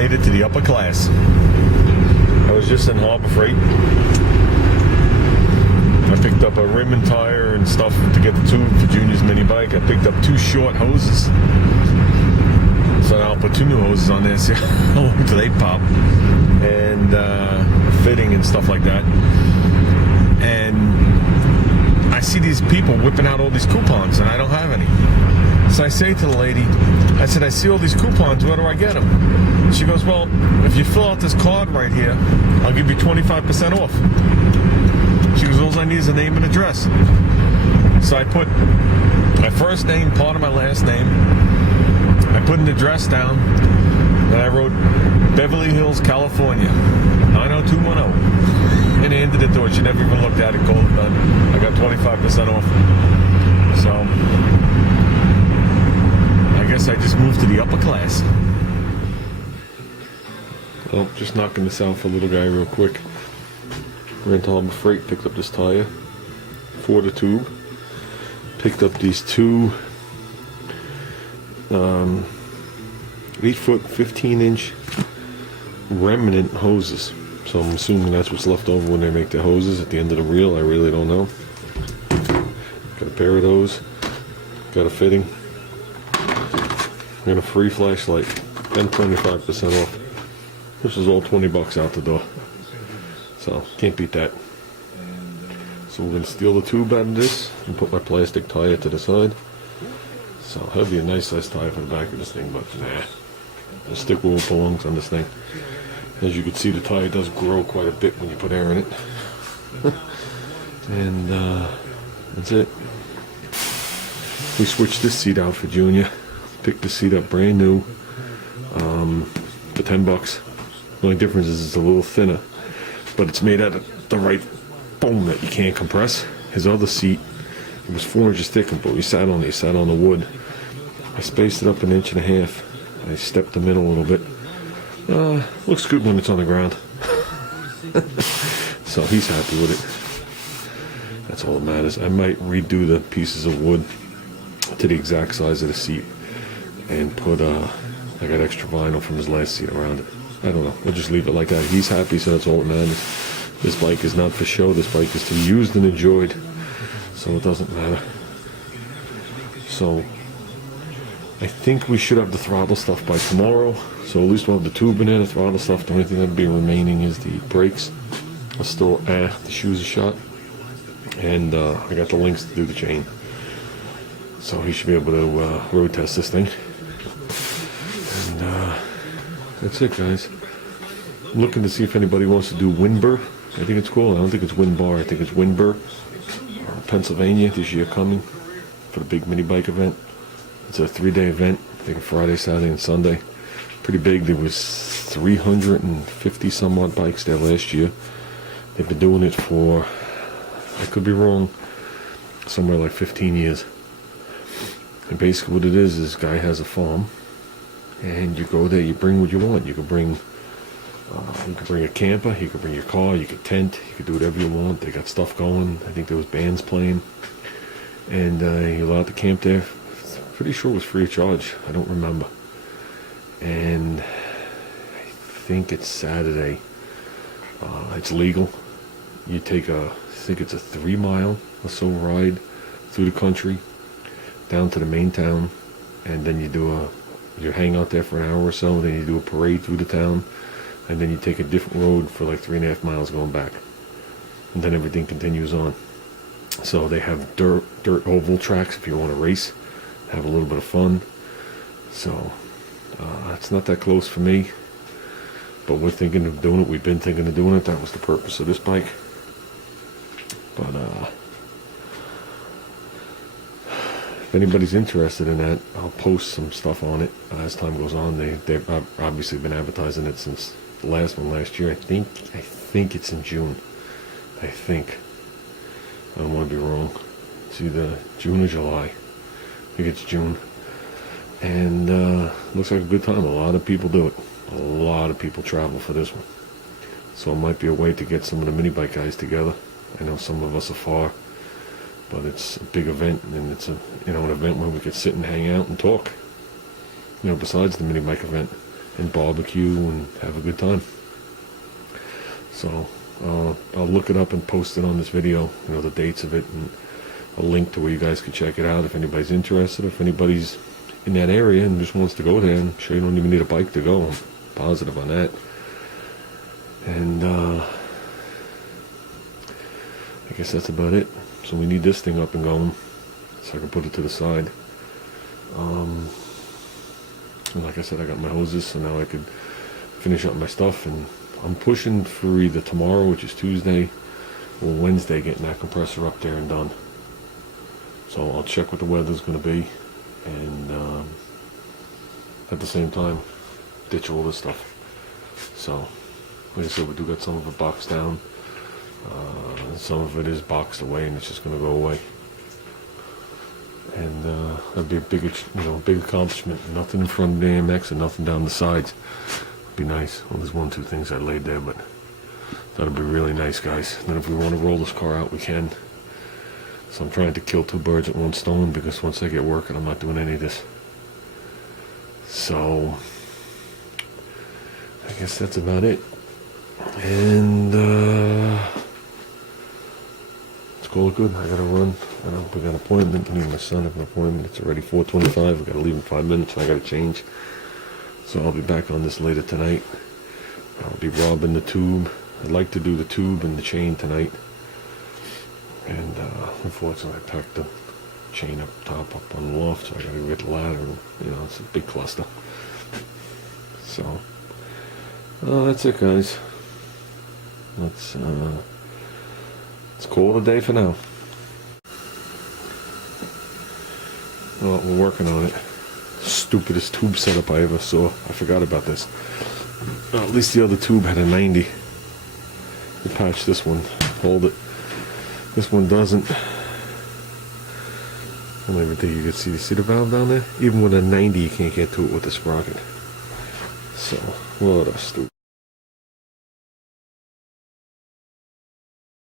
made it to the upper class. I was just in Harbor Freight. I picked up a rim and tire and stuff to get the tube for Junior's mini bike. I picked up 2 short hoses. So I'll put 2 new hoses on there, see how long till they pop. And fitting and stuff like that. And I see these people whipping out all these coupons and I don't have any. So I say to the lady, I said, I see all these coupons, where do I get them? She goes, well, if you fill out this card right here, I'll give you 25% off. She goes, all I need is a name and address. So I put my first name, part of my last name. I put an address down, and I wrote Beverly Hills, California, 90210. And handed it to her. She never even looked at it, cold and done. I got 25% off. So I guess I just moved to the upper class. Oh, just knocking this out for little guy real quick. Ran to Harbor Freight, picked up this tire for the tube. Picked up these 2 8-foot, 15-inch remnant hoses. So I'm assuming that's what's left over when they make the hoses at the end of the reel. I really don't know. Got a pair of those. Got a fitting. And a free flashlight. And 25% off. This is all $20 out the door. So, can't beat that. So we're going to steal the tube out of this and put my plastic tire to the side. So that'll be a nice size tire for the back of this thing, but nah. I'll stick where it belongs on this thing. As you can see, the tire does grow quite a bit when you put air in it. And that's it. We switched this seat out for Junior. Picked the seat up brand new for $10. The only difference is it's a little thinner, but it's made out of the right foam that you can't compress. His other seat, it was 4 inches thick, but we sat on it. He sat on the wood. I spaced it up 1.5 inches. I stepped the middle a little bit. Looks good when it's on the ground. So he's happy with it. That's all that matters. I might redo the pieces of wood to the exact size of the seat and put I got extra vinyl from his last seat around it. I don't know. We'll just leave it like that. He's happy, so that's all that matters. This bike is not for show. This bike is to be used and enjoyed. So it doesn't matter. So I think we should have the throttle stuff by tomorrow. So at least we'll have the tube in there, the throttle stuff. The only thing that'll be remaining is the brakes. I'll still the shoes a shot. And I got the links to do the chain. So he should be able to road test this thing. And that's it, guys. I'm looking to see if anybody wants to do Windber. I think it's cool. I don't think it's Windbar. I think it's Windber. Pennsylvania this year coming for the big mini bike event. It's a 3-day event. I think Friday, Saturday, and Sunday. Pretty big. There was 350 some odd bikes there last year. They've been doing it for, I could be wrong, somewhere like 15 years. And basically what it is this guy has a farm, and you go there, you bring what you want. You can bring a camper, you could bring your car, you could tent, you could do whatever you want. They got stuff going. I think there was bands playing, and you're allowed to camp there. Pretty sure it was free of charge. I don't remember. And I think it's Saturday. It's legal. You take I think it's a 3-mile or so ride through the country down to the main town, and then you hang out there for an hour or so. Then you do a parade through the town, and then you take a different road for like 3.5 miles going back, and then everything continues on. So they have dirt oval tracks if you want to race, have a little bit of fun. So it's not that close for me, but we're thinking of doing it. We've been thinking of doing it. That was the purpose of this bike. But if anybody's interested in that, I'll post some stuff on it as time goes on. They've obviously been advertising it since the last one last year. I think it's in June. I think. I don't want to be wrong. It's either June or July. I think it's June. And looks like a good time. A lot of people do it. A lot of people travel for this one. So it might be a way to get some of the mini bike guys together. I know some of us are far, but it's a big event, and it's an event where we could sit and hang out and talk. Besides the mini bike event, and barbecue and have a good time. So I'll look it up and post it on this video, you know, the dates of it, and a link to where you guys can check it out if anybody's interested. If anybody's in that area and just wants to go there, I'm sure you don't even need a bike to go. I'm positive on that. And I guess that's about it. So we need this thing up and going so I can put it to the side. And like I said, I got my hoses, so now I could finish up my stuff, and I'm pushing for either tomorrow, which is Tuesday, or Wednesday, getting that compressor up there and done. So I'll check what the weather's going to be, and at the same time, ditch all this stuff. So, like I said, we do got some of it boxed down. Some of it is boxed away, and it's just going to go away. And that'd be a big, big accomplishment. Nothing in front of the AMX and nothing down the sides. Be nice. Well, there's 1-2 things I laid there, but that'll be really nice, guys. And then if we want to roll this car out, we can. So I'm trying to kill 2 birds with 1 stone, because once I get working, I'm not doing any of this. So I guess that's about it. And let's call it good. I gotta run. I know we got an appointment. Me and my son have an appointment. It's already 4:25. We gotta leave in 5 minutes. So I gotta change. So I'll be back on this later tonight. I'll be robbing the tube. I'd like to do the tube and the chain tonight. And unfortunately, I packed the chain up top up on the loft, so I gotta get the ladder. And, it's a big cluster. So that's it, guys. Let's call it a day for now. Well, we're working on it. Stupidest tube setup I ever saw. I forgot about this. At least the other tube had a 90. We patched this one. Hold it. This one doesn't. I don't even think you can see the valve down there. Even with a 90, you can't get to it with the sprocket. So, what a stupid.